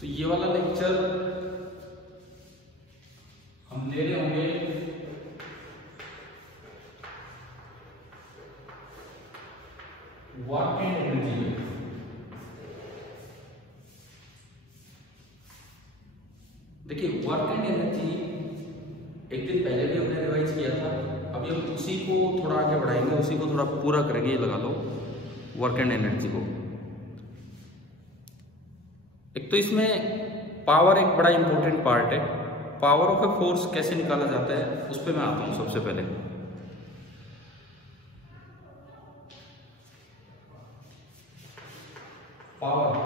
तो ये वाला लेक्चर हम ले रहे होंगे वर्क एंड एनर्जी। देखिए वर्क एंड एनर्जी एक दिन पहले भी हमने रिवाइज किया था, अभी हम उसी को थोड़ा आगे बढ़ाएंगे, उसी को थोड़ा पूरा करेंगे। ये लगा लो वर्क एंड एनर्जी को। एक तो इसमें पावर एक बड़ा इंपॉर्टेंट पार्ट है। पावर ऑफ ए फोर्स कैसे निकाला जाता है उस पर मैं आता हूं सबसे पहले। पावर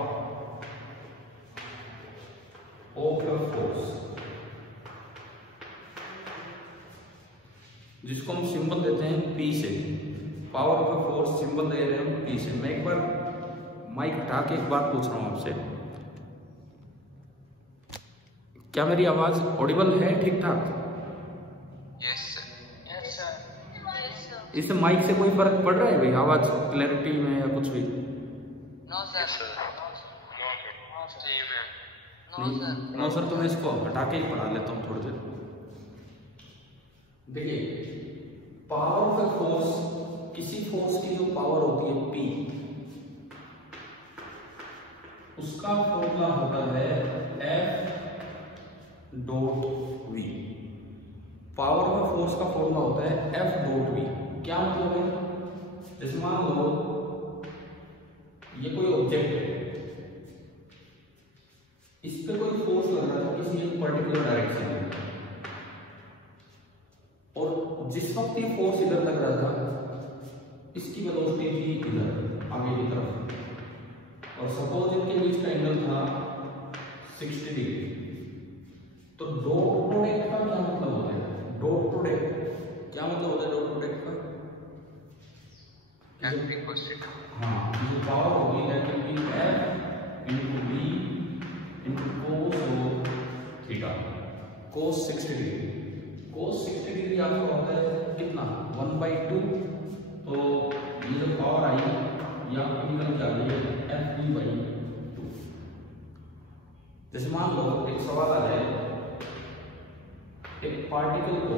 ऑफ ए फोर्स, जिसको हम सिंबल देते हैं P से। Power of a force symbol दे रहे हैं हम P से। मैं एक बार माइक हटा के एक बात पूछ रहा हूं आपसे, क्या मेरी आवाज ऑडिबल है ठीक ठाक? Yes sir. इस माइक से कोई फर्क पड़ रहा है भाई आवाज क्लैरिटी में या कुछ भी? No sir. No sir. तो मैं इसको हटा के ही पढ़ा लेता हूँ थोड़ी देर। देखिए पावर ऑफ ए फोर्स, किसी फोर्स की जो पावर होती है P, उसका फॉर्मूला होता है F dot V। Power of force का फॉर्मूला होता है F डॉट V। क्या मतलब है? जैसे मान लो ये कोई ऑब्जेक्ट है, इस पे कोई फोर्स लग रहा था किसी एक पर्टिकुलर डायरेक्शन में, और जिस वक्त ये फोर्स इधर लग रहा था इसकी वेलोसिटी थी इधर आगे की तरफ, और सपोज इनके बीच का एंगल था 60 डिग्री। तो डॉट प्रोडक्ट का क्या मतलब होता है? डॉट प्रोडक्ट क्या मतलब होता है? डॉट प्रोडक्ट का हाँ, जो पावर होगी that will be F into V into cos of theta. cos 60 degree, cos 60 degree आपका होता है कितना? 1/2। तो ये जो पावर आई ये आपको निकल के आ गई है FV/2। जैसे मान लो एक सवाल आ जाए, एक पार्टिकल को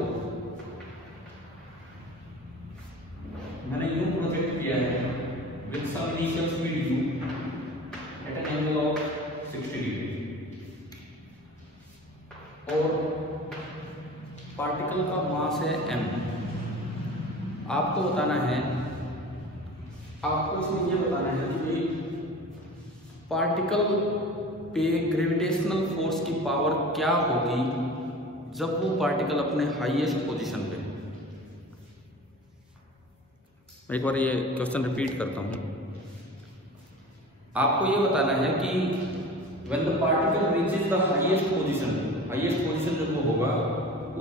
मैंने यूं प्रोजेक्ट किया है with some initial speed u at an angle of 60 degree, और पार्टिकल का मास है m। आपको बताना है, आपको इसमें ये बताना है कि भाई पार्टिकल पे ग्रेविटेशनल फोर्स की पावर क्या होगी जब वो पार्टिकल अपने हाईएस्ट पोजीशन पे। मैं एक बार ये क्वेश्चन रिपीट करता हूं। आपको ये बताना है कि when the particle reaches the highest position, highest position जब वो होगा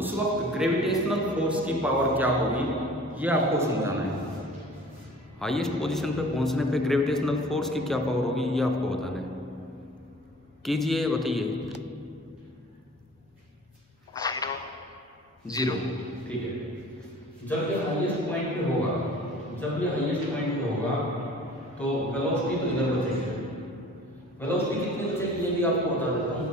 उस वक्त ग्रेविटेशनल फोर्स की पावर क्या होगी, ये आपको समझाना है। हाईएस्ट पोजीशन पे पहुंचने पे ग्रेविटेशनल फोर्स की क्या पावर होगी ये आपको बताना है। कीजिए, बताइए। जीरो। ठीक है। जब ये हाईएस्ट पॉइंट पे होगा, जब ये हाईएस्ट पॉइंट पे होगा तो वेलोसिटी तो इधर बचेगी। वेलोसिटी कितनी बचेगी ये भी आपको बता देता हूँ।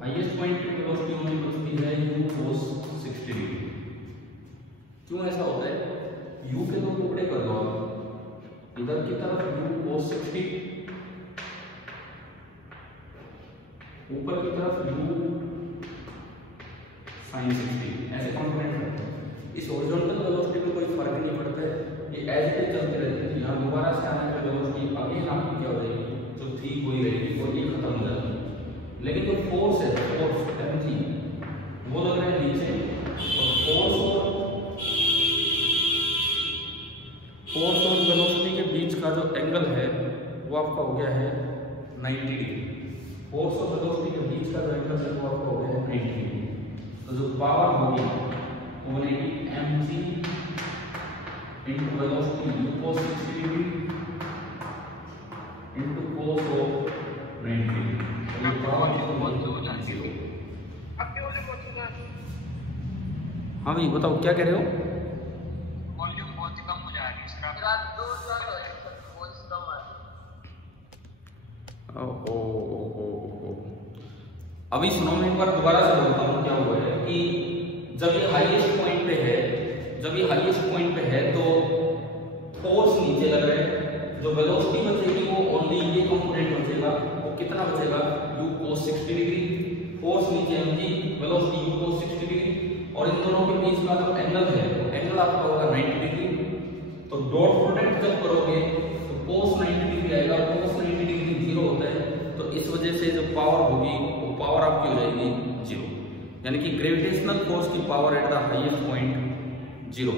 हाईएस्ट पॉइंट पे वेलोसिटी होनी बचती है u cos 60 डिग्री। क्यों ऐसा होता है? u के दो टुकड़े कर दो आप, इधर की तरफ u cos 60, ऊपर की तरफ u sin 60, ऐसे कंपोनेंट है। इस हॉरिजॉन्टल वेलोसिटी में कोई फर्क नहीं पड़ता है, ये एज इट इज चलते रहते हैं। यहाँ दोबारा से आने पर वेलोसिटी अगेन आपकी क्या हो जाएगी, जो थी वही रहेगी और ये खत्म हो जाएगी। लेकिन जो फोर्स है, फोर्स mg, वो लग रहा है नीचे, और फोर्स और वेलोसिटी के बीच का जो एंगल है वो आपका हो गया है 90 डिग्री। फोर्स और वेलोसिटी के बीच का जो एंगल है वो आपका हो गया है 90 डिग्री। तो जो पावर होगी वो बनेगी mg into velocity u cos 60 degree into cos of 90 degree. तो पावर जो हो जाती है 0। हाँ भाई बताओ क्या कह रहे हो? वॉल्यूम बहुत कम हो जा रही है सर। ओ ओ ओ ओ अभी सुनो, मैं एक बार दोबारा से बोलता हूँ क्या हुआ है कि जब ये हाईएस्ट पॉइंट पे है, तो फोर्स नीचे लग रहा है, जो वेलोसिटी बचेगी वो ओनली ये कंपोनेंट बचेगा, वो कितना बचेगा, u cos 60 डिग्री, फोर्स नीचे mg, velocity u cos 60 degree, और इन दोनों के बीच का जो एंगल है वो एंगल आपका होगा 90 डिग्री। तो डॉट प्रोडक्ट जब करोगे तो cos 90 डिग्री आएगा, cos 90 डिग्री 0 होता है, तो इस वजह से जो पावर होगी वो पावर आपकी हो जाएगी 0, यानी कि ग्रेविटेशनल फोर्स की power at the highest point 0।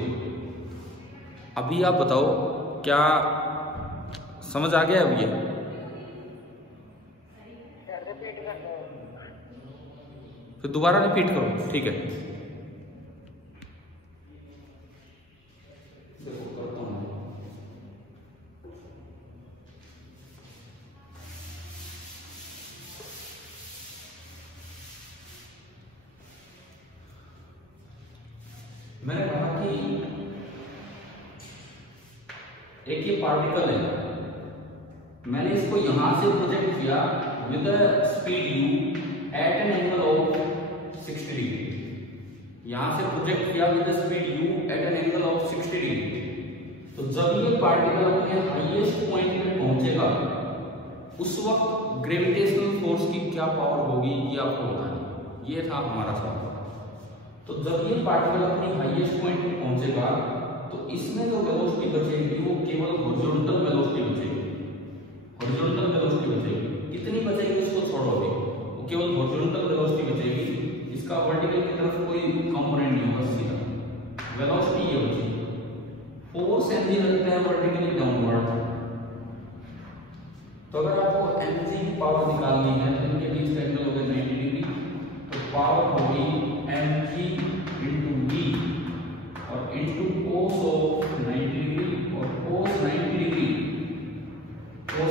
अभी आप बताओ क्या समझ आ गया? अब ये फिर दोबारा रिपीट करो, ठीक है? मैंने कहा कि एक ये पार्टिकल है, मैंने इसको यहां से प्रोजेक्ट किया with speed u at an angle of 60 degree, यहां से प्रोजेक्ट किया with speed u at an angle of 60 degree. तो जब ये पार्टिकल अपने हाईएस्ट पॉइंट पे पहुंचेगा उस वक्त ग्रेविटेशनल फोर्स की क्या पावर होगी ये आपको बताना, ये था हमारा सवाल। तो जब ये पार्टिकल अपनी हाईएस्ट पॉइंट पे पहुंचेगा तो इसमें जो वेलोसिटी बचेगी वो केवल हॉरिजॉन्टल वेलोसिटी बचेगी, हॉरिजॉन्टल वेलोसिटी बचेगी। कितनी बचेगी उसको छोड़ो, अभी वो केवल हॉरिजॉन्टल वेलोसिटी बचेगी, इसका वर्टिकल की तरफ कोई कंपोनेंट नहीं होगा, सीधा वेलोसिटी ये बचेगी। फोर्स mg लगते हैं वर्टिकली डाउनवर्ड, तो अगर आपको mg की पावर निकालनी है तो इनके बीच का एंगल होगा 90 डिग्री, तो पावर होगी mg into v और into cos of 90 डिग्री, और cos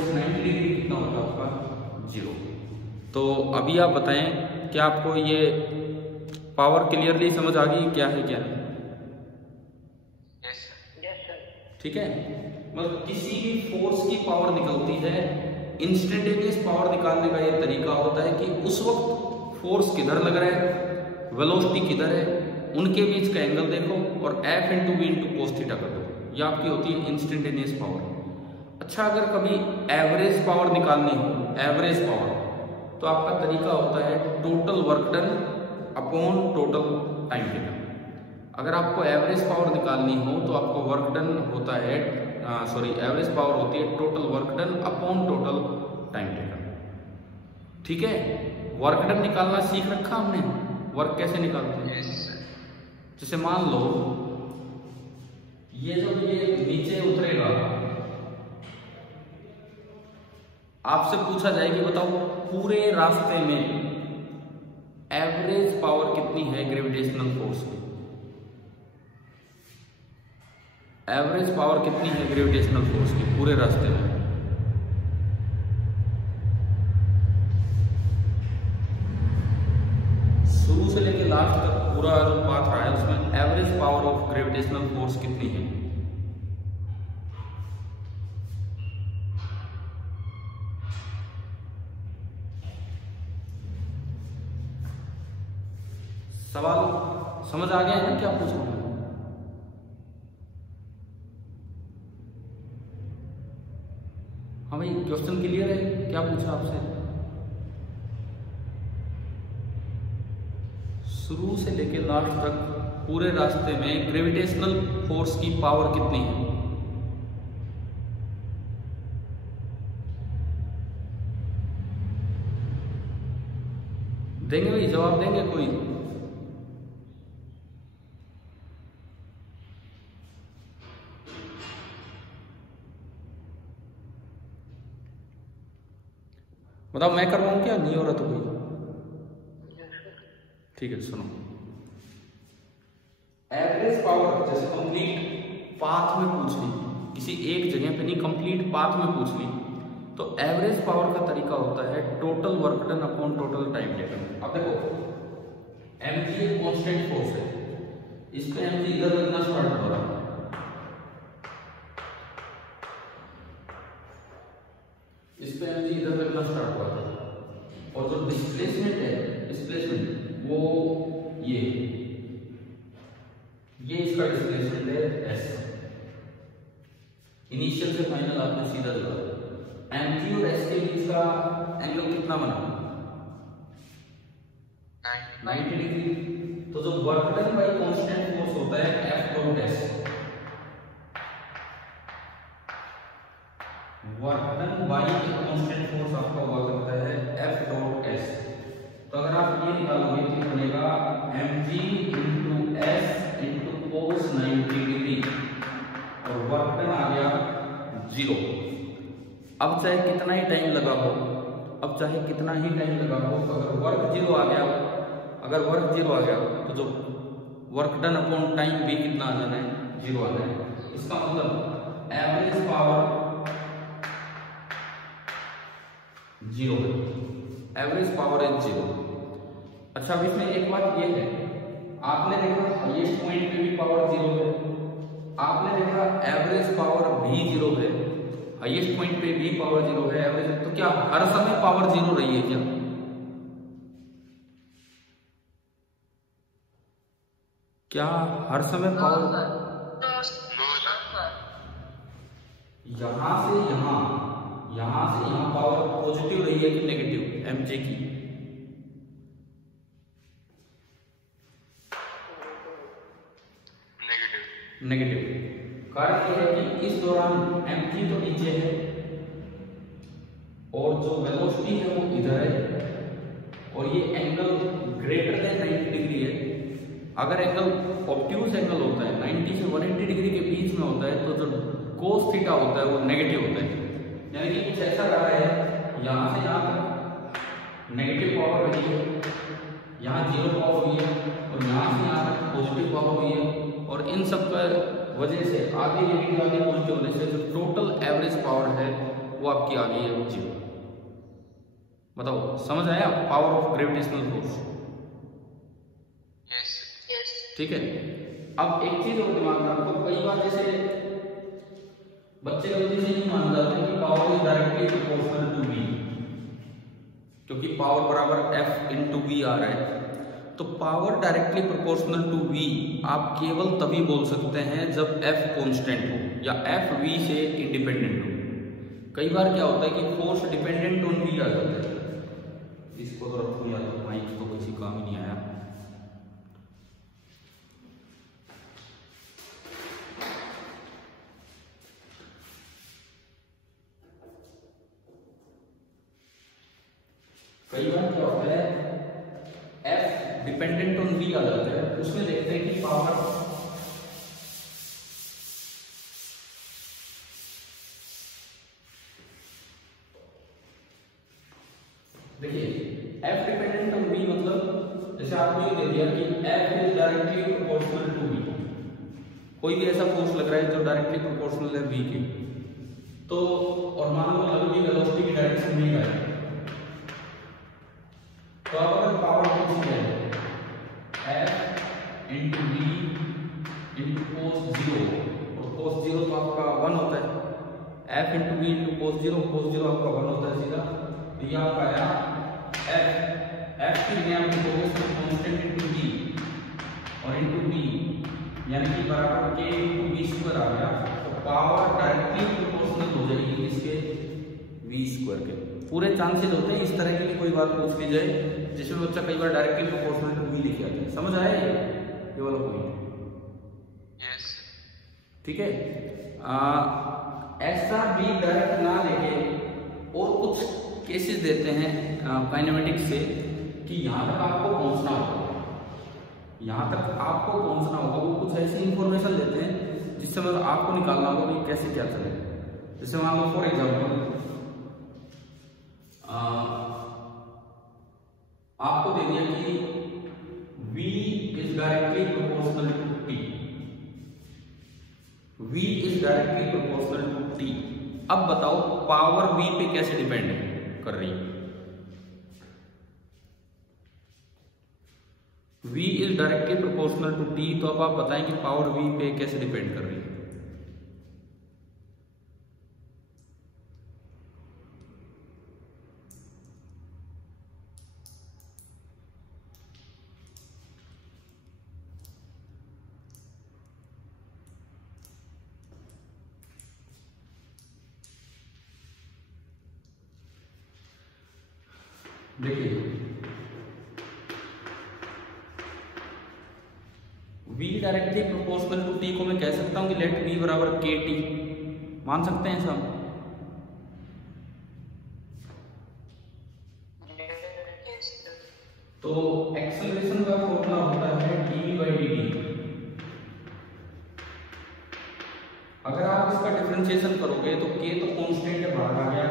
90 डिग्री कितना होता है आपका 0। तो अभी आप बताएं क्या आपको ये पावर क्लियरली समझ आ गई क्या है क्या नहीं? ठीक है, मतलब किसी भी फोर्स की पावर निकलती है, इंस्टेंटेनियस पावर निकालने का ये तरीका होता है कि उस वक्त फोर्स किधर लग रहा है, वेलोसिटी किधर है, उनके बीच का एंगल देखो और f into V into cos theta कर दो, ये आपकी होती है इंस्टेंटेनियस पावर। अच्छा, अगर कभी एवरेज पावर निकालनी हो, एवरेज पावर, तो आपका तरीका होता है total work done upon total time taken. अगर आपको एवरेज पावर निकालनी हो तो आपको वर्क डन होता है, एवरेज पावर होती है total work done upon total time taken. ठीक है, वर्क डन निकालना सीख रखा हमने, वर्क कैसे निकालते हैं? जैसे मान लो ये जब ये नीचे उतरेगा, आपसे पूछा जाए कि बताओ पूरे रास्ते में एवरेज पावर कितनी है ग्रेविटेशनल फोर्स की, एवरेज पावर कितनी है ग्रेविटेशनल फोर्स की पूरे रास्ते में? शुरू से लेकर लास्ट तक पूरा जो पाथ रहा है उसमें average power of gravitational force कितनी है? सवाल समझ आ गया है ना क्या पूछ रहा हूं? हाँ भाई, क्वेश्चन क्लियर है? क्या पूछा आपसे? शुरू से लेके लास्ट तक पूरे रास्ते में ग्रेविटेशनल फोर्स की पावर कितनी है? देंगे भाई, जवाब देंगे कोई? बताओ, मैं करवाऊं क्या? नहीं हो रहा तो कोई? ठीक है, सुनो। एवरेज पावर जैसे कंप्लीट पाथ में पूछ ली, किसी एक जगह पे नहीं, कंप्लीट पाथ में पूछ ली, तो एवरेज पावर का तरीका होता है total work done upon total time taken. अब देखो, mg एक कांस्टेंट फोर्स है, इस पे mg इधर लगना स्टार्ट हो रहा है, इस पे mg इधर लगना स्टार्ट हुआ था, और जो डिस्प्लेसमेंट है डिस्प्लेसमेंट वो ये इसका डिस्प्लेसमेंट है एस। इनिशियल से फाइनल आपने सीधा जोड़ा। एमजी और एस के बीच का एंगल कितना बना? 90 डिग्री। तो जो work done by constant force होता है F dot S, work done by constant force आपका हुआ करता है एफ डॉट एस। तो अगर आप ये निकालोगे तो बनेगा mg into S into cos 90 degree और वर्क डन आ गया 0। अब चाहे कितना ही टाइम लगा हो, तो अगर वर्क 0 आ गया, तो जो वर्क डन अपॉन टाइम भी कितना आ जाना है? 0 आ जाना है। इसका मतलब एवरेज पावर 0 है, एवरेज पावर इज 0। अच्छा, अब इसमें एक बात ये है, आपने देखा हाईएस्ट पॉइंट पे भी पावर 0 है, आपने देखा एवरेज पावर भी 0 है, हाईएस्ट पॉइंट पे भी पावर 0 है, एवरेज। तो क्या हर समय पावर 0 रही है क्या? क्या हर समय पावर यहां से यहां पावर पॉजिटिव रही है कि नेगेटिव? एमजे की नेगेटिव। कारण यह है कि इस दौरान mg तो नीचे है और जो वेलोसिटी है वो इधर है और ये एंगल ग्रेटर देन 90 डिग्री है। अगर एंगल ऑब्ट्यूज एंगल होता है 90 से 180 डिग्री के बीच में होता है, तो जो कोस थीटा होता है वो नेगेटिव होता है। यानी कि कुछ ऐसा रहा है, यहां से यहां तक नेगेटिव पावर रही है, यहाँ 0 पावर हुई है और यहाँ से यहाँ तक पॉजिटिव पावर हुई है, और इन सब का वजह से आगे नेगेटिव आगे पॉजिटिव होने से जो टोटल एवरेज पावर है वो आपकी आ गई है 0। बताओ, समझ आया पावर ऑफ ग्रेविटेशनल फोर्स? ठीक है। अब एक चीज और दिमाग में रखो, कई बार जैसे बच्चे गलती से नहीं मान जाते कि power is directly proportional to v, क्योंकि पावर बराबर f इंटू वी आ रहा है। तो power directly proportional to v आप केवल तभी बोल सकते हैं जब f कांस्टेंट हो या f v से इंडिपेंडेंट हो। कई बार क्या होता है कि फोर्स डिपेंडेंट ऑन v आ जाता है। इसको तो रखो यार, तो माइक तो किसी काम ही नहीं आया। कई बार क्या होता है F डिपेंडेंट ऑन V आ जाता है, उसमें देखते हैं कि पावर देखिए F डिपेंडेंट ऑन V मतलब जैसे आपको ये दे दिया कि F is directly proportional to V। कोई भी ऐसा फोर्स लग रहा है जो डायरेक्टली प्रोपोर्शनल है V के, तो और मान लो अगर ये वेलोसिटी की डायरेक्शन नहीं है, तो अगर पावर कितनी है F into V into cos 0, और कोस 0 तो आपका 1 होता है। F into V into cos 0 आपका 1 होता है सीधा। तो ये आपका आया F की जगह हम लिखोगे कांस्टेंट इंटू V और इंटू V, यानी कि बराबर K इंटू V स्क्वायर आ गया। तो पावर डायरेक्टली प्रोपोर्शनल हो जाएगी इसके V स्क्वायर के। पूरे चांसेस होते हैं इस तरह की कोई बात पूछ ली जाए जिसमें बच्चा कई बार डायरेक्टली प्रोपोर्शनल टू V लिख आता है। समझ आया ये वाला पॉइंट? यस। ठीक है। ऐसा भी डायरेक्ट ना लेके और कुछ केसेस देते हैं काइनेमेटिक्स से कि यहाँ तक आपको पहुँचना होगा, वो कुछ ऐसी इंफॉर्मेशन देते हैं जिससे मतलब आपको निकालना होगा कि कैसे क्या चलेगा। जैसे मान लो फॉर एग्जाम्पल आपको दे दिया कि V is directly proportional to T, V is directly proportional to T। अब बताओ पावर V पे कैसे डिपेंड कर रही है? V is directly proportional to T, तो अब आप बताएं कि पावर V पे कैसे डिपेंड कर रही है? देखिए v directly proportional to t को मैं कह सकता हूं कि लेट v बराबर kt, मान सकते हैं सब। तो एक्सेलरेशन का फॉर्मूला होता है dv/dt। अगर आप इसका डिफरेंशिएशन करोगे तो k तो कांस्टेंट है, बाहर आ गया,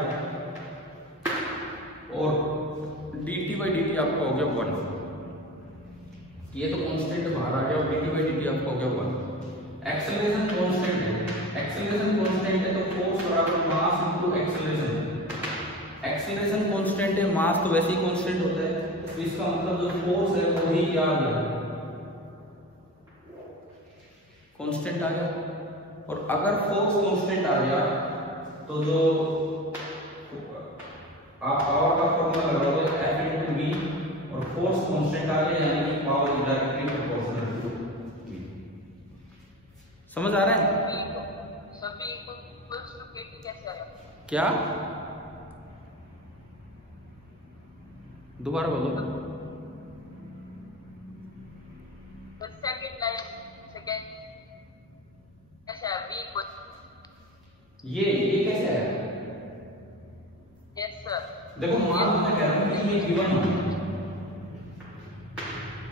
और dt/dt आपका हो गया 1। ये तो कांस्टेंट बाहर आ गया और dt/dt आपका हो गया 1। एक्सेलरेशन कांस्टेंट है, एक्सेलरेशन कांस्टेंट है तो फोर्स बराबर mass into acceleration. Acceleration constant है, मास तो वैसे ही कांस्टेंट होता है, तो इसका मतलब जो फोर्स है वो ही आ गया, कांस्टेंट आ गया। और अगर फोर्स कांस्टेंट आ गया तो जो आप पावर का फॉर्मूला लगाओगे F into V, और फोर्स कांस्टेंट आ गया यानी कि power is directly proportional to V। समझ आ रहा है? सभी इक्वल्स टू kT कैसे आएगा? क्या? दोबारा बोलो। सेकंड लाइन सेकंड कैसे है? V इक्वल ये कैसे है? Yes sir. देखो मान मैं कह रहा हूं कि ये गिवन हो,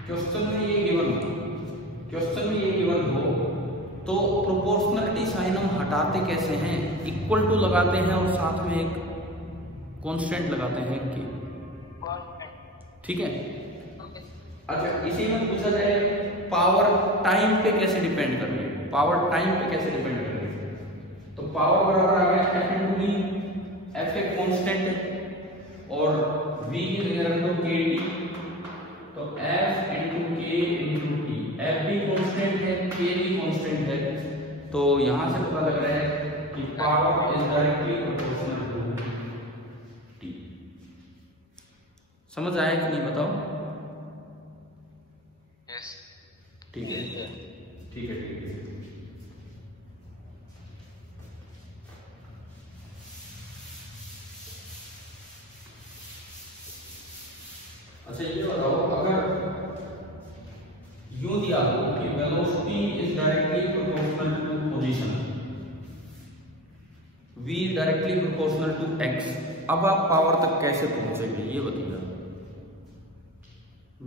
क्वेश्चन में ये गिवन हो तो प्रोपोर्शनलिटी साइन हम हटाते कैसे हैं? इक्वल टू लगाते हैं और साथ में एक कांस्टेंट लगाते हैं कि, ठीक है। अच्छा, इसी में पूछा जाए पावर टाइम पे कैसे डिपेंड कर रही है, पावर टाइम पे कैसे डिपेंड कर रही है, तो पावर बराबर आ गया F into V। F एक कांस्टेंट है और V की जगह रख दो kT, तो F into K into T। F भी कांस्टेंट है, K भी कांस्टेंट है, तो यहां से पता लग रहा है कि power is directly proportional to T। समझ आया कि नहीं बताओ? यस ठीक है, ठीक है, ठीक है। अच्छा ये बताओ, अगर यूं दिया हो कि velocity is directly proportional to position, v directly proportional to x, अब आप पावर तक कैसे पहुंचेंगे ये बताइए।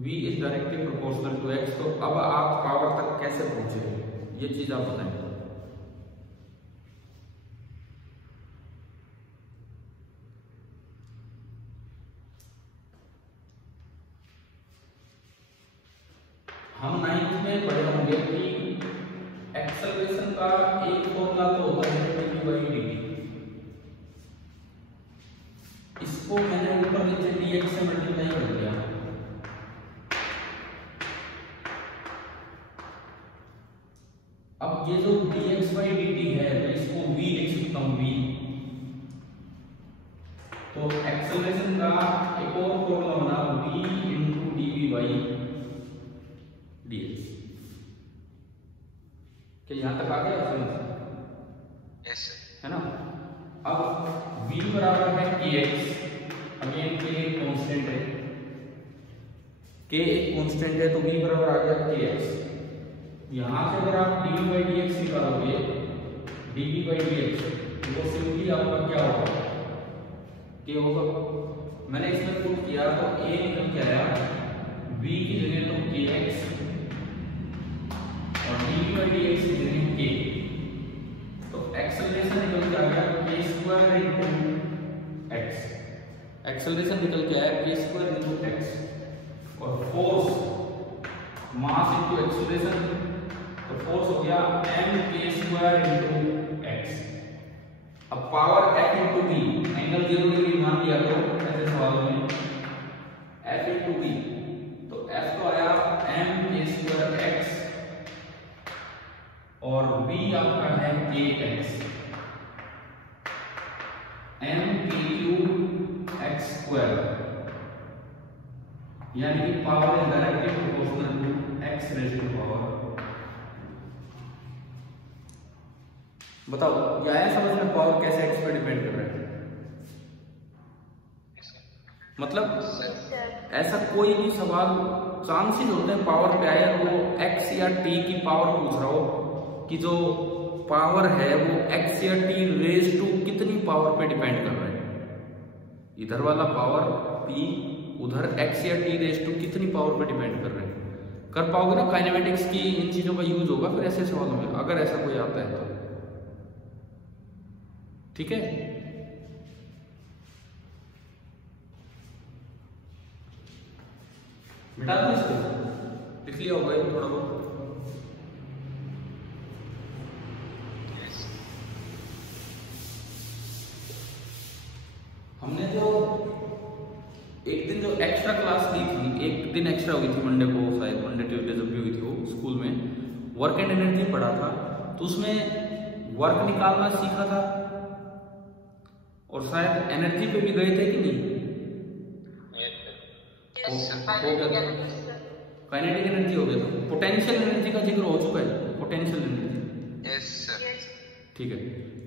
v is directly proportional to x, तो अब आप पावर तक कैसे पहुंचेंगे ये चीज आप बताएं। हम 9th में पढ़े होंगे कि एक्सेलरेशन का एक फॉर्मूला तो होता है dv/dt। इसको मैंने ऊपर नीचे dx से मल्टीप्लाई कर दिया, अब ये जो dx/dt है तो इसको v लिख सकता हूं, v। तो एक्सेलरेशन का एक और फॉर्मूला बना v into dv/dx। क्या यहां तक आ गया समझ? यस है ना। अब v बराबर है kx, अगेन k एक कांस्टेंट है, k एक कांस्टेंट है तो v बराबर आ गया kx। यहां से अगर आप dv/dx निकालोगे, dv/dx तो सिंपली आपका क्या होगा, k होगा। मैंने इसमें पुट किया तो a निकल के आया, v की जगह तो kx और dv/dx की जगह k, तो एक्सेलरेशन निकल के आ गया k² into x। एक्सेलरेशन निकल के आया k² into x, और फोर्स मास इनटू एक्सेलरेशन, तो फोर्स हो गया mk² into x। अब power F into V, angle 0 degree मान लिया करो ऐसे सवालों में, F into V, तो F तो आया mk² x और V आपका है kx, mk³ x², यानी कि power is directly proportional to x raise to power. बताओ क्या है समझ में, पावर कैसे x पे डिपेंड कर रहा है? मतलब Yes, sir. ऐसा कोई भी सवाल चांसेस होते हैं पावर पे आए, वो x या t की पावर पूछ रहा हो कि जो पावर है वो x या t रेज टू कितनी पावर पे डिपेंड कर रहा है, इधर वाला पावर p उधर x या t रेज टू कितनी पावर पे डिपेंड कर रहा है। कर पाओगे ना, काइनेमेटिक्स की इन चीजों का यूज होगा फिर ऐसे सवालों में, अगर ऐसा कोई आता है तो। ठीक है, मिटा दो इसको, लिख लिया होगा ये थोड़ा बहुत। हमने जो एक दिन जो एक्स्ट्रा क्लास ली थी, एक दिन एक्स्ट्रा हुई थी मंडे को, शायद मंडे ट्यूसडे जब भी हुई थी वो स्कूल में, वर्क एंड एनर्जी पढ़ा था, तो उसमें वर्क निकालना सीखा था और शायद एनर्जी पे भी गए थे कि नहीं? Yes, sir. हो गया था, काइनेटिक एनर्जी हो गया था, पोटेंशियल एनर्जी का जिक्र हो चुका है, potential energy. Yes, sir. Yes. ठीक है,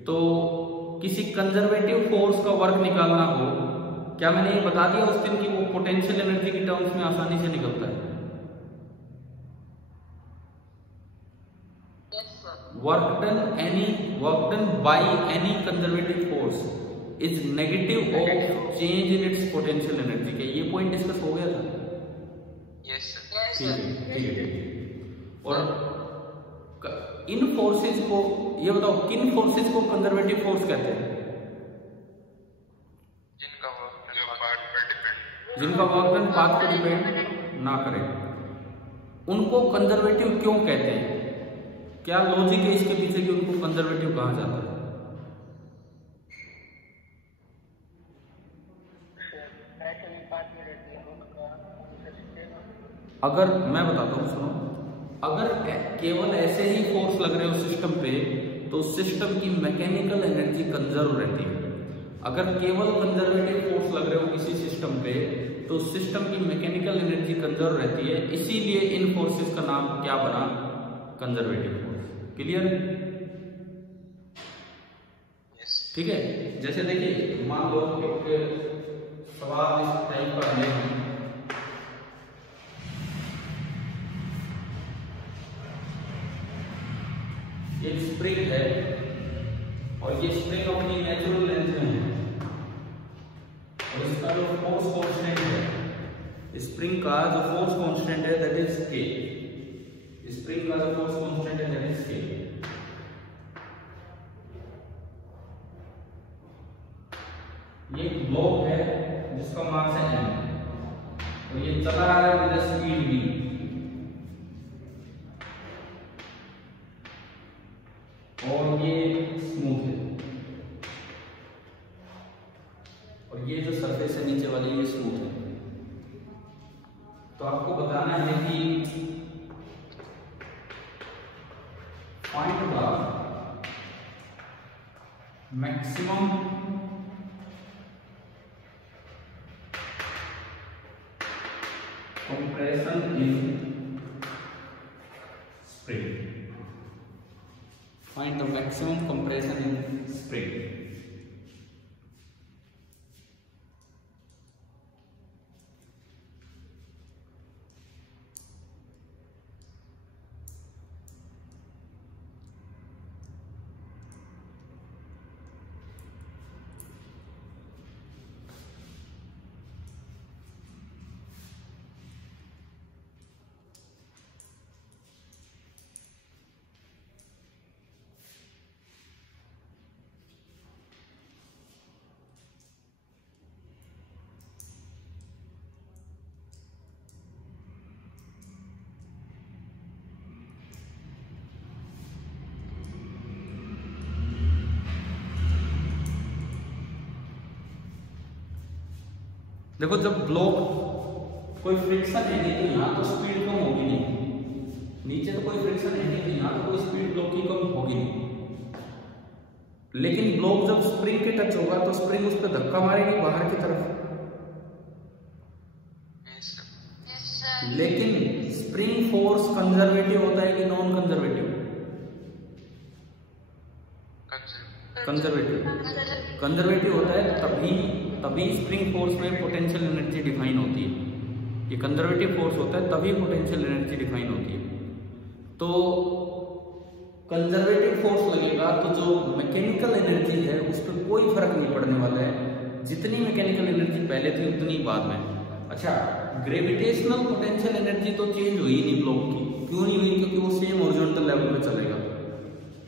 तो किसी कंजर्वेटिव फोर्स का वर्क निकालना हो, क्या मैंने ये बता दिया उस दिन कि वो पोटेंशियल एनर्जी की टर्म्स में आसानी से निकलता है? Yes, sir. Work done by any conservative force is negative of change in its potential energy. क्या ये पॉइंट डिस्कस हो गया था? Yes, sir. Yes, ठीक sir. है, ठीक है, ठीक है। और इन फोर्सेस को ये बताओ, किन फोर्सेस को कंजर्वेटिव फोर्स कहते हैं? जिनका वर्क डन पाथ पर डिपेंड ना करे, उनको कंजर्वेटिव क्यों कहते हैं? क्या लॉजिक है इसके पीछे कि उनको कंजर्वेटिव कहा जाता है? अगर मैं बताता हूँ, सुनो, अगर केवल ऐसे ही फोर्स लग रहे हो सिस्टम पे तो सिस्टम की मैकेनिकल एनर्जी कंजर्व रहती है। अगर केवल कंजर्वेटिव फोर्स लग रहे हो किसी सिस्टम पे तो सिस्टम की मैकेनिकल एनर्जी कंजर्व रहती है, इसीलिए इन फोर्सेस का नाम क्या बना? Conservative force. क्लियर? ठीक है, जैसे देखिए मान लो एक सवाल इस टाइप का लें, ये स्प्रिंग है और ये स्प्रिंग अपनी नेचुरल लेंथ में है और इसका जो फोर्स कांस्टेंट है, स्प्रिंग का जो फोर्स कांस्टेंट है दैट इज के। स्प्रिंग का जो फोर्स कांस्टेंट है दैट इज के। ये ब्लॉक है जिसका मास है m और ये चला आ रहा है विद स्पीड v और ये स्मूथ है और ये जो सरफेस है नीचे वाली ये स्मूथ है। तो आपको बताना है कि find the maximum compression in spring. Find the maximum compression in spring. देखो जब ब्लॉक कोई फ्रिक्शन है नहीं तो यहाँ तो स्पीड कम होगी नहीं, नीचे तो कोई फ्रिक्शन है नहीं तो यहाँ तो कोई स्पीड ब्लॉक की कम होगी नहीं, लेकिन ब्लॉक जब स्प्रिंग के टच होगा तो स्प्रिंग उस पर धक्का मारेगी बाहर की तरफ। लेकिन स्प्रिंग फोर्स कंजर्वेटिव होता है कि नॉन कंजर्वेटिव? कंजर्वेटिव। कंजर्वेटिव होता है तभी तभी स्प्रिंग फोर्स में पोटेंशियल एनर्जी डिफाइन होती है। ये कंजर्वेटिव फोर्स होता है तभी पोटेंशियल एनर्जी डिफाइन होती है। तो कंजर्वेटिव फोर्स लगेगा तो जो मैकेनिकल एनर्जी है उस पर कोई फर्क नहीं पड़ने वाला है, जितनी मैकेनिकल एनर्जी पहले थी उतनी बाद में। अच्छा, ग्रेविटेशनल पोटेंशियल एनर्जी तो चेंज हुई नहीं ब्लॉक की, क्यों नहीं हुई? क्योंकि वो सेम हॉरिजॉन्टल लेवल पे चलेगा।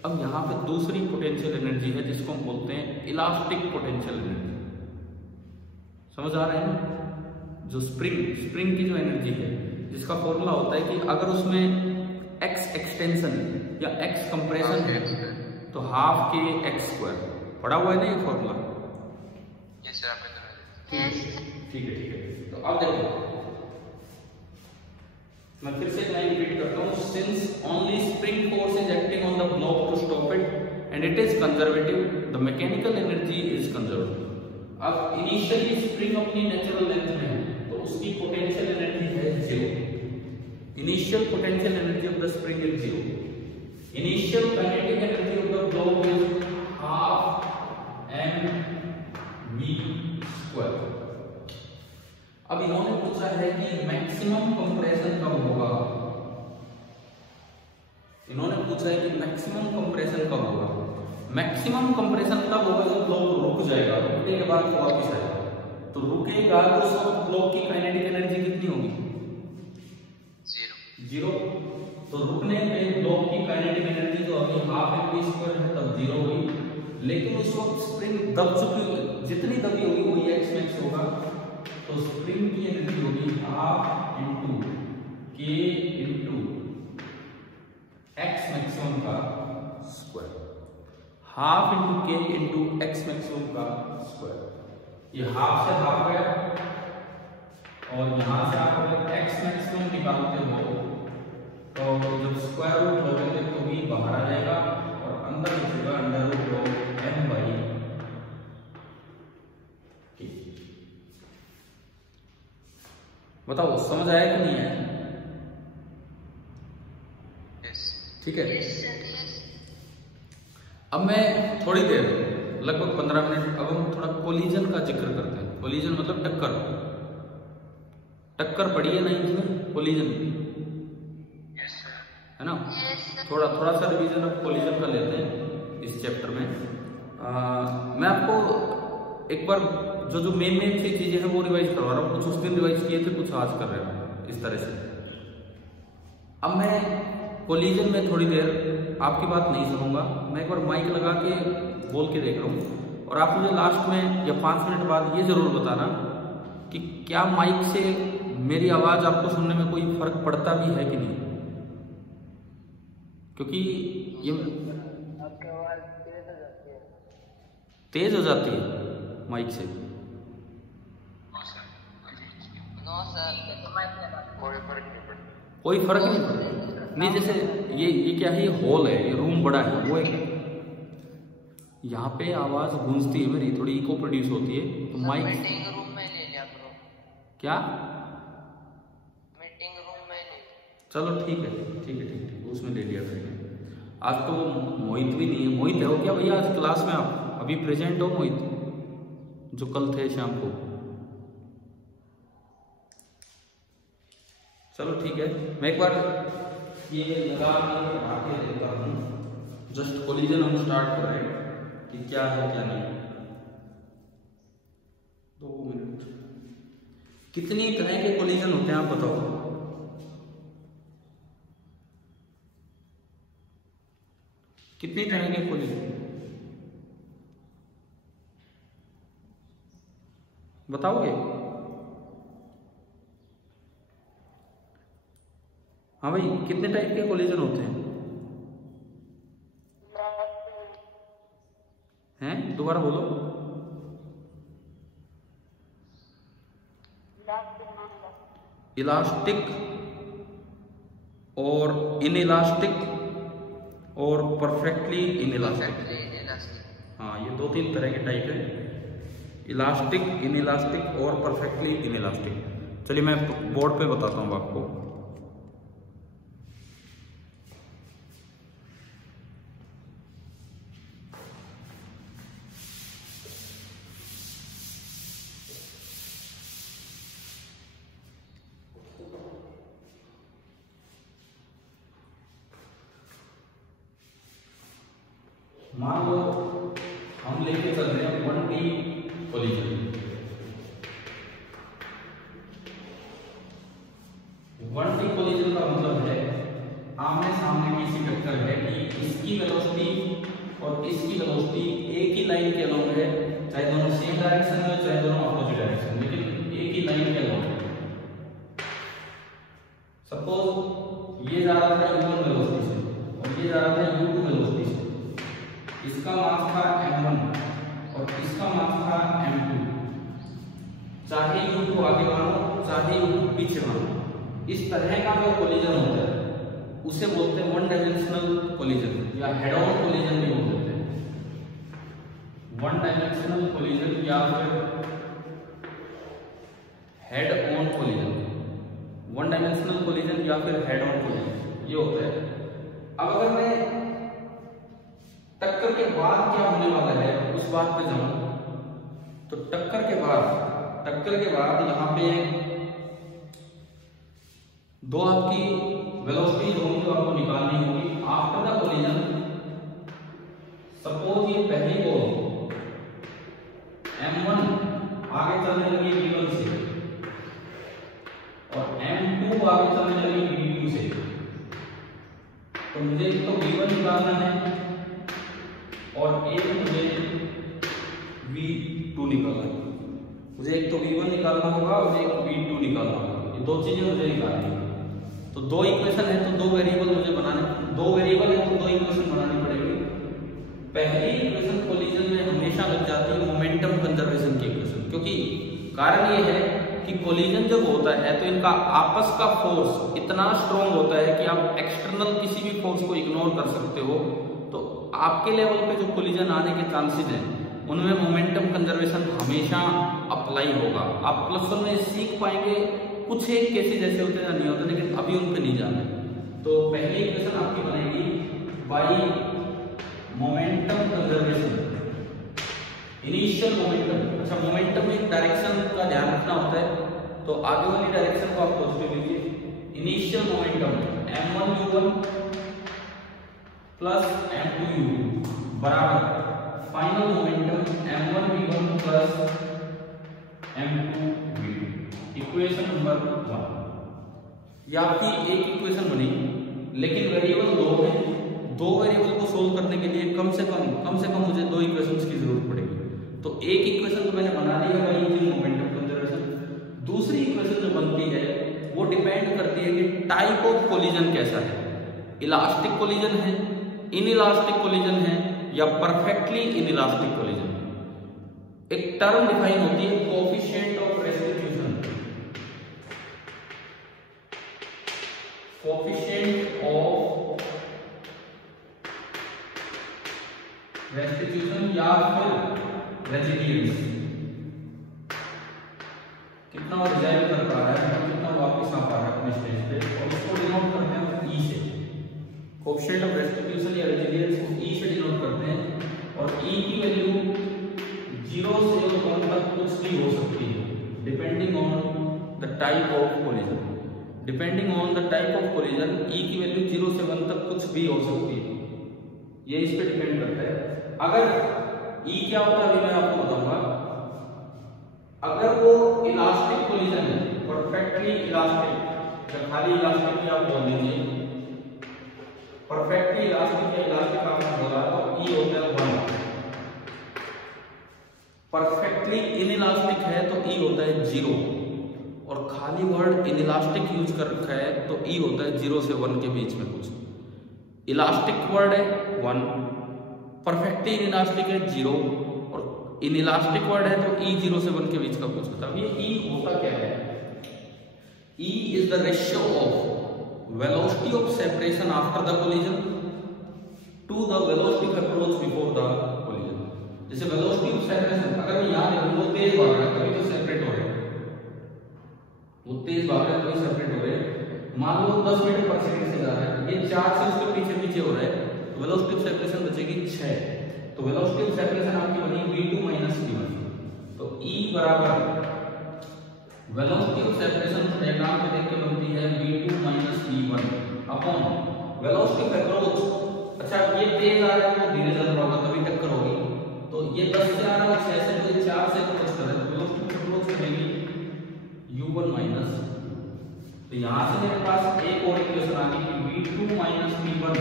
अब यहाँ पे दूसरी पोटेंशियल एनर्जी है जिसको हम बोलते हैं इलास्टिक पोटेंशियल एनर्जी। समझ आ रहा है ना? जो स्प्रिंग की जो एनर्जी है, जिसका फॉर्मूला होता है कि अगर उसमें एक्स एक्सटेंशन या एक्स कंप्रेशन है तो हाफ के एक्स स्क्वायर। पढ़ा हुआ है ना ये फॉर्मूला? यस सर, आपने ठीक है। तो अब देखो, मैं फिर से लाइन रिपीट करता हूँ। Since only spring force is acting on the block to stop it and it is conservative, the mechanical energy is conservative. अब इनिशियली स्प्रिंग अपनी नेचुरल लेंथ में है तो उसकी पोटेंशियल एनर्जी है 0। Initial potential energy of the spring is 0। Initial kinetic energy of the block is half mv square. अब इन्होंने पूछा है कि मैक्सिमम कंप्रेशन कब होगा। इन्होंने पूछा है कि मैक्सिमम कंप्रेशन कब होगा। मैक्सिमम कंप्रेशन तब होगा जब ब्लॉक रुक जाएगा, रुकने के बाद वापस आएगा। तो रुकेगा तो उस वक्त ब्लॉक की काइनेटिक एनर्जी कितनी होगी? 0। तो रुकने पे ब्लॉक की काइनेटिक एनर्जी जो अभी हाफ mv स्क्वायर है तब 0 हुई, लेकिन उस वक्त स्प्रिंग दब चुकी, जितनी दबी होगी वही एक्स मैक्स होगा। तो स्प्रिंग की एनर्जी होगी हाफ इंटू के इंटू एक्स मैक्सिमम का स्क्वायर। हाफ इंटू के इंटू एक्स मैक्सिमम का स्क्वायर। ये हाफ से हाफ गया और यहां से आप अगर एक्स मैक्सिमम निकालते हो तो जब स्क्वायर रूट लोगे तो भी बाहर आ जाएगा और अंदर बचेगा under root of m by k। बताओ समझ आया कि नहीं आया? ठीक है। अब मैं थोड़ी देर, लगभग 15 मिनट, अब हम थोड़ा कोलिजन का जिक्र करते हैं। कोलिजन मतलब टक्कर पड़ी है ना इसमें, कोलिजन है ना? थोड़ा सा रिवीजन अब कोलिजन का लेते हैं इस चैप्टर में। मैं आपको एक बार जो मेन सी चीजें हैं वो रिवाइज करवा रहा हूँ। कुछ उस दिन रिवाइज किए थे, कुछ आज कर रहे हैं इस तरह से। अब मैं कोलिजन में थोड़ी देर आपकी बात नहीं सुनूंगा, मैं एक बार माइक लगा के बोल के देख रहा हूँ और आप मुझे लास्ट में या 5 मिनट बाद ये जरूर बताना कि क्या माइक से मेरी आवाज आपको सुनने में कोई फर्क पड़ता भी है कि नहीं। क्योंकि ये आपकी आवाज तेज हो जाती है माइक से। कोई फर्क नहीं पड़ता। नहीं, जैसे ये क्या है, ये हॉल है, ये रूम बड़ा है, वो एक यहाँ पे आवाज गूंजती है मेरी, थोड़ी इको प्रोड्यूस होती है तो माइक। मीटिंग रूम में ले लिया करो। क्या? मीटिंग रूम में ले। चलो ठीक है, उसमें ले लिया करेंगे। आज तो मोहित भी नहीं है। मोहित है हो क्या भैया आज क्लास में? आप अभी प्रेजेंट हो मोहित, जो कल थे शाम को? चलो ठीक है, मैं एक बार ये लगा के देता हूँ। जस्ट कोलिजन हम स्टार्ट कर रहे हैं कि क्या है क्या नहीं। 2 मिनट। कितनी तरह के कोलिजन होते हैं आप बताओ? कितनी तरह के कोलिजन बताओगे? हाँ भाई, कितने टाइप के कोलिजन होते हैं? दोबारा बोलो। इलास्टिक और इनइलास्टिक और परफेक्टली इनइलास्टिक। हाँ, ये 2-3 तरह के टाइप है, इलास्टिक, इनइलास्टिक और परफेक्टली इनइलास्टिक। चलिए मैं बोर्ड पे बताता हूँ आपको। मान लो हम लेके चल रहे हैं 1D कोलिजन। 1D कोलिजन का मतलब है आमने सामने की सी टक्कर है कि इसकी वेलोसिटी और इसकी वेलोसिटी एक ही लाइन के अलोंग है, चाहे दोनों सेम डायरेक्शन में चाहे दोनों अपोजिट डायरेक्शन में, लेकिन एक ही लाइन के अलोंग है। सपोज ये जा रहा था u1 वेलोसिटी से और ये जा रहा था u2 वेलोसिटी से। इसका मास था m1 और इसका मास था m2। चाहे u2 आगे मानो चाहे u2 पीछे मानो, इस तरह का जो कोलिजन होता है उसे बोलते हैं वन डायमेंशनल कोलिजन या हेड ऑन कोलिजन भी बोलते हैं। वन डायमेंशनल कोलिजन या फिर head on collision, one dimensional collision या फिर हेड ऑन कोलिजन ये होता है। अब अगर मैं टक्कर के बाद क्या होने वाला है उस बात पे जाऊं, तो टक्कर के बाद यहाँ पे दो आपकी वेलोसिटी होंगी तो आपको निकालनी होगी आफ्टर द कोलिजन। सपोज ये पहली बॉल m1 आगे चलने लगी v1 से और m2 आगे चलने लगी v2 से, तो मुझे तो v1 निकालना है और एक मुझे v2 निकालना है। मुझे एक तो v1 निकालना होगा और एक v2 निकालना होगा, ये दो चीजें मुझे निकालनी है। तो दो इक्वेशन है तो दो वेरिएबल मुझे बनाने, दो वेरिएबल है तो दो इक्वेशन बनानी पड़ेगी। पहली इक्वेशन कोलिजन में हमेशा लग जाती है मोमेंटम कंजर्वेशन की इक्वेशन, क्योंकि कारण ये है कि कोलिजन जब होता है तो इनका आपस का फोर्स इतना स्ट्रॉन्ग होता है कि आप एक्सटर्नल किसी भी फोर्स को इग्नोर कर सकते हो। तो आपके लेवल पे जो कोलिजन आने के चांसेस हैं उनमें मोमेंटम कंजर्वेशन हमेशा अप्लाई होगा। आप +1 में सीख पाएंगे कुछ एक केसेस ऐसे होते हैं नहीं होते, लेकिन अभी उन पे नहीं जाना है। तो पहली इक्वेशन आपकी बनेगी by momentum conservation, initial momentum. अच्छा, मोमेंटम में डायरेक्शन का ध्यान रखना होता है, तो आगे वाली डायरेक्शन को आप पॉजिटिव लीजिए। Initial momentum m1u1 plus m2u2 बराबर final momentum m1v1 plus m2v2। Equation number 1 ये आपकी एक इक्वेशन बनी, लेकिन वेरिएबल दो है। दो वेरिएबल को सोल्व करने के लिए कम से कम मुझे दो इक्वेशंस की जरूरत पड़ेगी। तो एक इक्वेशन तो मैंने बना दी है बाय यूजिंग मोमेंटम कंजर्वेशन। दूसरी इक्वेशन जो बनती है वो डिपेंड करती है कि टाइप ऑफ कोलिजन कैसा है, इलास्टिक कोलिजन है, इनइलास्टिक कोलिजन है या परफेक्टली इनइलास्टिक कोलिजन। एक टर्म डिफाइन होती है coefficient of restitution. Coefficient of restitution या फिर रेजिडियंस, कितना वो रिजाइव कर पा रहा है, कितना वापस आ पा रहा है अपने स्टेज पे, और उसको डिनोट करते हैं ई से। कोएफिशिएंट ऑफ रेस्टिट्यूशन या रेजिडियंस को ई से डिनोट करते हैं, और ई की वैल्यू 0 से 1 तक कुछ भी हो सकती है depending on the type of collision. Depending on the type of collision e की वैल्यू 0 से 1 तक कुछ भी हो सकती है, ये इस पे डिपेंड करता है। अगर ई क्या होता है अभी मैं आपको बताऊंगा। अगर वो इलास्टिक कोलिजन है, परफेक्टली इलास्टिक, या खाली इलास्टिक आप बोल दीजिए, परफेक्टली इलास्टिक या इलास्टिक आपने बोला तो ई होता है 1। परफेक्टली इनइलास्टिक है तो ई होता है 0, और खाली वर्ड इनइलास्टिक यूज कर रखा है तो ई होता है 0 से 1 के बीच में कुछ। इलास्टिक वर्ड है 1, परफेक्टली इनइलास्टिक है 0, और इनइलास्टिक वर्ड है तो ई 0 से 1 के बीच का कुछ होता है। ये ई होता क्या है? E is the ratio of velocity of separation after the collision to the velocity of approach before the collision. जैसे वेलोसिटी ऑफ सेपरेशन, अगर मैं यहां देखूं वो तेज भाग रहा है तभी तो सेपरेट हो रहे हैं, वो तेज भाग रहा है तभी सेपरेट हो रहे हैं। मान लो 10 मीटर पर सेकंड से जा रहा है, ये 4 से उसके पीछे पीछे हो रहा है, तो वेलोसिटी ऑफ सेपरेशन बचेगी 6। तो वेलोसिटी ऑफ सेपरेशन आपकी बनी v2 माइनस v1। तो e बराबर वेलोसिटी ऑफ सेपरेशन डायग्राम में देख के बनती है v2 minus v1 upon velocity of approach अच्छा ये तेज आ रहा है तो धीरे चल रहा होगा तभी टक्कर होगी। तो ये 10 से आ रहा है 6 से, तो ये 4 से अप्रोच कर रहा है, वेलोसिटी अप्रोच करेगी u1 माइनस। तो यहां से मेरे पास एक और इक्वेशन आ गई कि v2 minus v1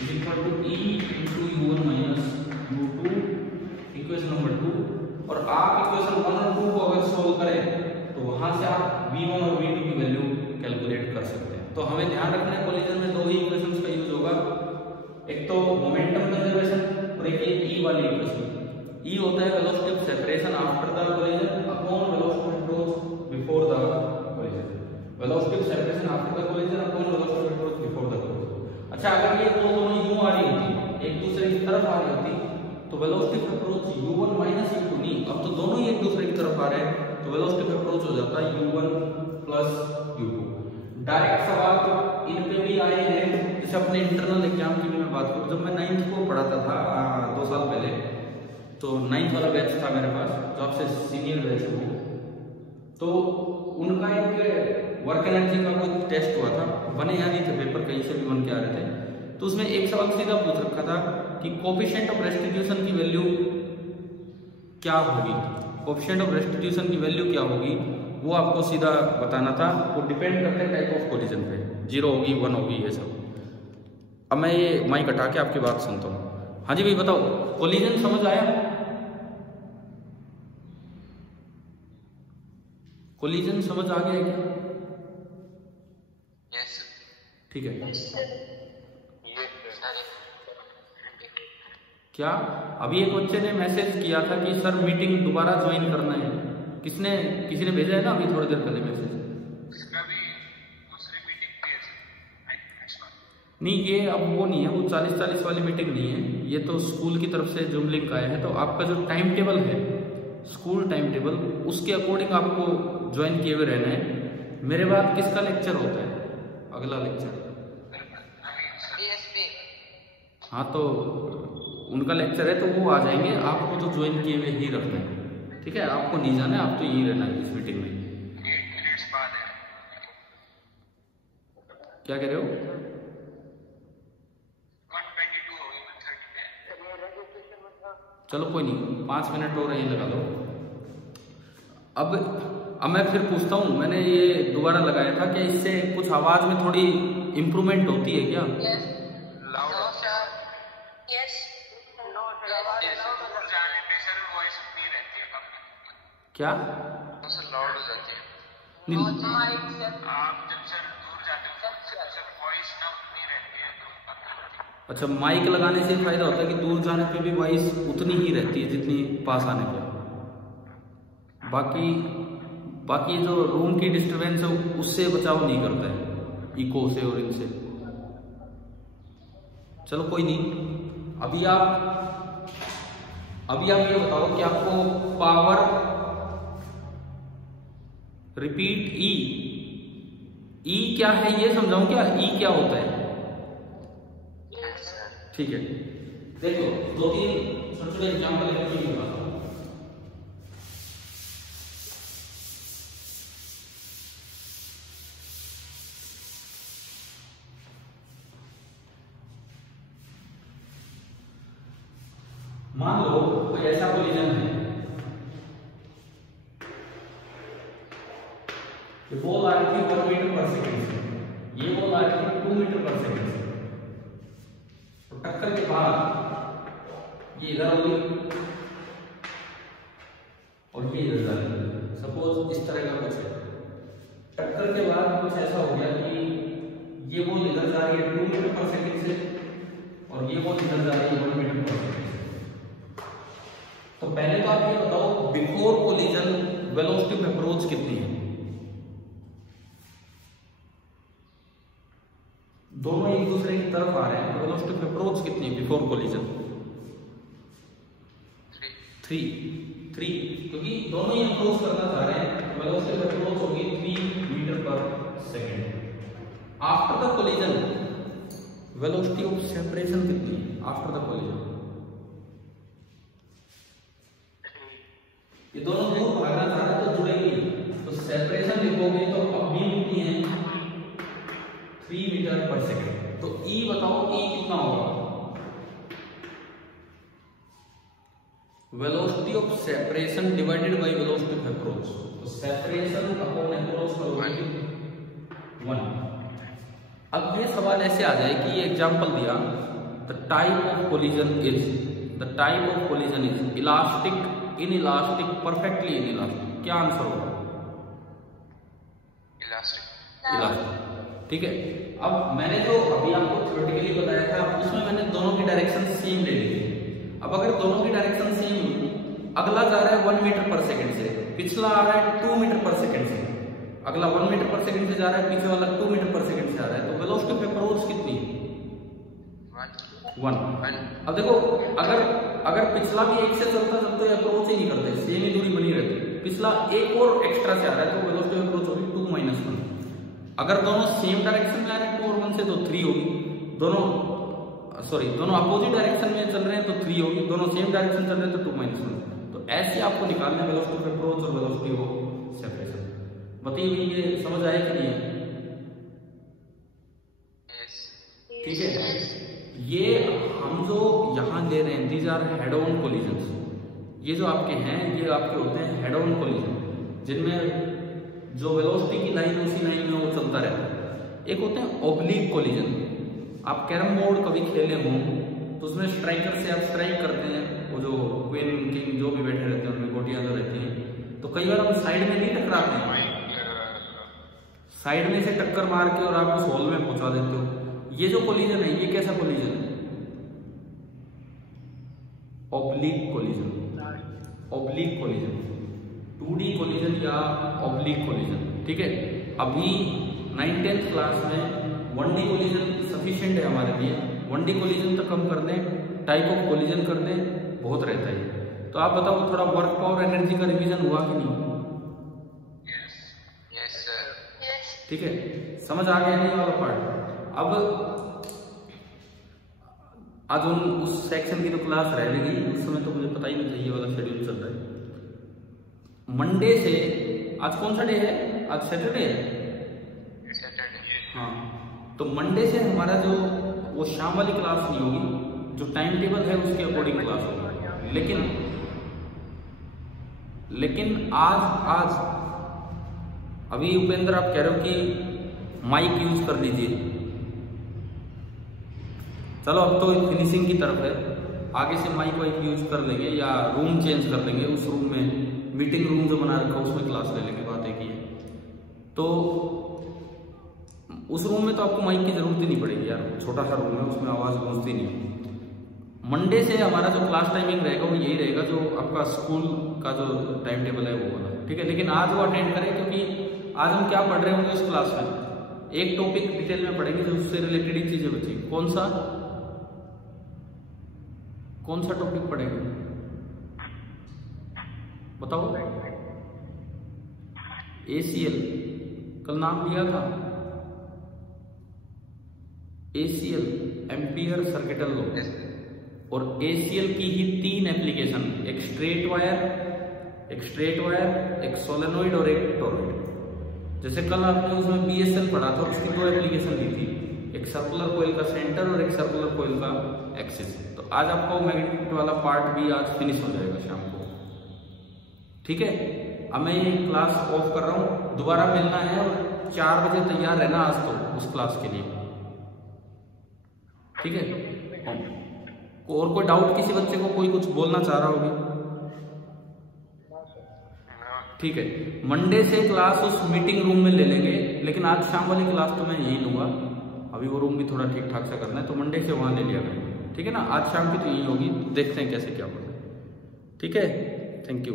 is equal to e into u1 minus u2, equation number 2। और आप इक्वेशन 1 और 2 को अगर सोल्व करें तो वहां से आप v1 और v2 की वैल्यू कैलकुलेट कर सकते हैं। तो हमें ध्यान रखना है कोलिजन में दो ही इक्वेशंस का यूज होगा, एक तो मोमेंटम कंजर्वेशन और एक ये e वाली इक्वेशन। e होता है velocity of separation after the collision upon velocity of approach before the collision. Velocity of separation after the collision upon velocity of approach before the collision. अच्छा अगर ये दोनों यूं आ रही होती, एक दूसरे की तरफ आ रही होती, तो velocity of approach u1 minus u2 नहीं, अब तो दोनों ही एक दूसरे की तरफ आ रहे हैं, तो वेलोसिटी ऑफ अप्रोच हो जाता है u1 प्लस u2। डायरेक्ट सवाल तो इन पे भी आए हैं, जैसे अपने इंटरनल एग्जाम की भी मैं बात करूं, जब मैं 9th को पढ़ाता था 2 साल पहले, तो 9th वाला बैच था मेरे पास जो आपसे सीनियर बैच हो, तो उनका एक वर्क एनर्जी का कोई टेस्ट हुआ था, बने या नहीं थे पेपर, कहीं से भी बन के आ रहे थे। तो उसमें एक सवाल सीधा पूछ रखा था कि कोफिशिएंट ऑफ रेस्टिट्यूशन की वैल्यू क्या होगी, कोफिशिएंट ऑफ रेस्टिट्यूशन की वैल्यू क्या होगी वो आपको सीधा बताना था। वो डिपेंड करते हैं टाइप ऑफ कोलिजन पे, 0 होगी 1 होगी ये सब। अब मैं ये माइक हटा के आपकी बात सुनता हूँ। हाँ जी भाई बताओ, कोलिजन समझ आया? कोलिजन समझ आ गया है क्या? यस ठीक है। ये क्या अभी एक बच्चे ने मैसेज किया था कि सर मीटिंग दोबारा ज्वाइन करना है, किसी ने भेजा है ना अभी थोड़ी देर पहले मैसेज? नहीं ये अब वो नहीं है, वो 40-40 वाली मीटिंग नहीं है, ये तो स्कूल की तरफ से जूम लिंक आया है। तो आपका जो टाइम टेबल है, स्कूल टाइम टेबल, उसके अकॉर्डिंग आपको ज्वाइन किए हुए रहना है। मेरे बाद किसका लेक्चर होता है अगला लेक्चर? डीएसपी। हाँ तो उनका लेक्चर है तो वो आ जाएंगे, आपको तो ज्वाइन किए हुए ही रखना है, ठीक है? आपको नहीं जाना है, आप तो यही रहना है इस मीटिंग में। क्या कह रहे हो? चलो कोई नहीं, 5 मिनट और यही लगा दो। अब मैं फिर पूछता हूँ, मैंने ये दोबारा लगाया था, क्या इससे कुछ आवाज में थोड़ी इम्प्रूवमेंट होती है क्या? क्या लाउड हो जाती है? नहीं, आप जब सर दूर जाते हो सर वॉइस ना उतनी रहती है। अच्छा माइक लगाने से फायदा होता है कि दूर जाने पे भी वॉइस उतनी ही रहती है जितनी पास आने पे। बाकी जो रूम की डिस्टरबेंस है उससे बचाव नहीं करता है, इको से और इनसे। चलो कोई नहीं, अभी आप ये बताओ कि आपको पावर रिपीट ई क्या है ये समझाऊं क्या? ई क्या होता है? ठीक है, देखो 2-3 छोटे-छोटे एग्जांपल लेकर मैं बताता हूं। मान लो कोई ऐसा कोलिजन है, ये बॉल आ रही थी 1 मीटर पर सेकंड से, ये बॉल आ रही थी 2 मीटर पर सेकंड से, तो टक्कर के बाद ये इधर होगी और ये इधर जा रही है। सपोज इस तरह का कुछ है, टक्कर के बाद कुछ ऐसा हो गया कि ये बॉल इधर जा रही है 2 मीटर पर सेकंड से और ये बॉल इधर जा रही है 1 मीटर पर सेकंड से। तो पहले तो आप ये बताओ before collision velocity of approach कितनी है? दोनों एक दूसरे की तरफ आ रहे हैं तो वेलोसिटी ऑफ अप्रोच कितनी है बिफोर कोलिजन? 3, क्योंकि दोनों ही अप्रोच करना चाह रहे हैं, वेलोसिटी ऑफ अप्रोच होगी 3 मीटर पर second. After the collision velocity of separation कितनी है आफ्टर द कोलिजन? ये दोनों दूर भागना चाह रहे तो जुड़ेंगे, तो सेपरेशन लिखोगे तो अब भी कितनी है 3 मीटर पर सेकंड। तो ई बताओ ई कितना होगा? Velocity of separation divided by velocity of approach. तो सेपरेशन अपॉन अप्रोच करोगे 1। अब ये सवाल ऐसे आ जाए कि ये एग्जांपल दिया, the type of collision is elastic, inelastic, perfectly inelastic. क्या आंसर होगा? इलास्टिक। ठीक है। अब मैंने जो अभी आपको थ्योरेटिकली बताया था उसमें मैंने दोनों की डायरेक्शन सेम ले ली थी। अब अगर दोनों की डायरेक्शन सेम, अगला जा रहा है 1 मीटर पर सेकंड से, पिछला आ रहा है 2 मीटर पर सेकंड से, अगला 1 मीटर पर सेकंड से जा रहा है, पीछे वाला 2 मीटर पर सेकंड से आ रहा है, तो वेलोसिटी ऑफ अप्रोच कितनी है? 1। अब देखो अगर पिछला भी एक से चलता तब तो अप्रोच ही नहीं करते, सेम ही दूरी बनी रहती। पिछला एक और एक्स्ट्रा से आ रहा है तो वेलोसिटी ऑफ अप्रोच होगी 2 - 1। अगर दोनों सेम डायरेक्शन में आ रहे हैं 2 और 1 से तो 3 होगी। दोनों अपोजिट डायरेक्शन में चल रहे हैं तो 3 होगी, दोनों सेम डायरेक्शन चल रहे हैं तो 2 - 1। तो ऐसे आपको निकालना है वेलोसिटी ऑफ अप्रोच और वेलोसिटी ऑफ सेपरेशन। बताइए ये समझ आया कि नहीं? ठीक है। ये हम जो यहाँ ले रहे हैं these are head on collisions. ये जो आपके हैं ये आपके होते हैं हेड ऑन कोलिजन, जिनमें जो वेलोसिटी की लाइन उसी लाइन में वो चलता रहता है। एक होते हैं ऑब्लिक कोलिजन। आप कैरम बोर्ड कभी खेले हों तो उसमें स्ट्राइकर से आप स्ट्राइक करते हैं, वो जो क्वीन किंग जो भी बैठे रहते हैं उनमें गोटियां जो रहती हैं, तो कई बार हम साइड में नहीं टकराते हैं, साइड में से टक्कर मार के और आप उस होल में पहुंचा देते हो। ये जो कोलिजन है ये कैसा कोलिजन है? Oblique collision. Oblique collision, 2D collision या ऑब्लिक कोलिजन। ठीक है। अभी 9th-10th क्लास में 1D कोलिजन सफिशिएंट है हमारे लिए। 1D कोलिजन तक हम कर दें, टाइप ऑफ कोलिजन कर दें, बहुत रहता है। तो आप बताओ थोड़ा वर्क पावर एनर्जी का रिवीजन हुआ कि नहीं? Yes sir. ठीक है, समझ आ गया नहीं वाला पार्ट? अब आज उस सेक्शन की तो क्लास रह गई, उस समय तो मुझे पता ही नहीं था ये वाला शेड्यूल चल रहा है। मंडे से, आज कौन सा डे है? आज सैटरडे है। हाँ, तो मंडे से हमारा जो वो शाम वाली क्लास नहीं होगी, जो टाइम टेबल है उसके अकॉर्डिंग क्लास होगी। लेकिन आज अभी उपेंद्र आप कह रहे हो कि माइक यूज कर लीजिए। चलो अब तो फिनिशिंग की तरफ है, आगे से माइक वाइक यूज कर लेंगे या रूम चेंज कर लेंगे। उस रूम में मीटिंग रूम जो बना रखा उसमें क्लास ले लेंगे, बात एक ही है। तो उस रूम में तो आपको माइक की जरूरत ही नहीं पड़ेगी यार, छोटा सा रूम है, उसमें आवाज गूंजती नहीं। मंडे से हमारा जो क्लास टाइमिंग रहेगा वो यही रहेगा जो आपका स्कूल का जो टाइम टेबल है वो वाला। ठीक है, लेकिन आज वो अटेंड करें, क्योंकि आज हम क्या पढ़ रहे होंगे इस क्लास में, एक टॉपिक डिटेल में पढ़ेंगे जो उससे रिलेटेड ही चीजें बची। कौन सा टॉपिक पढ़ेंगे बताओ? ACL कल नाम लिया था, ACL एम्पियर सर्किटल लॉ, और ACL की ही 3 एप्लीकेशन, एक स्ट्रेट वायर, एक सोलेनोइड और एक टॉरॉइड। जैसे कल आपने उसमें BSL पढ़ा था, उसकी 2 एप्लीकेशन दी थी, एक सर्कुलर कोइल का सेंटर और एक सर्कुलर कोइल का एक्सिस। तो आज आपका मैग्नेटिक वाला पार्ट भी आज फिनिश हो जाएगा शाम को। ठीक है, अब मैं ये क्लास ऑफ कर रहा हूँ, दोबारा मिलना है और 4 बजे तैयार रहना आज तो उस क्लास के लिए। ठीक है, और कोई डाउट किसी बच्चे को, कोई कुछ बोलना चाह रहा होगी? ठीक है, मंडे से क्लास उस मीटिंग रूम में ले लेंगे, लेकिन आज शाम वाली क्लास तो मैं यही लूंगा। अभी वो रूम भी थोड़ा ठीक ठाक से करना है, तो मंडे से वहां ले लिया करेंगे। ठीक है ना, आज शाम की तो यही होगी, देखते हैं कैसे क्या होगा। ठीक है, थैंक यू।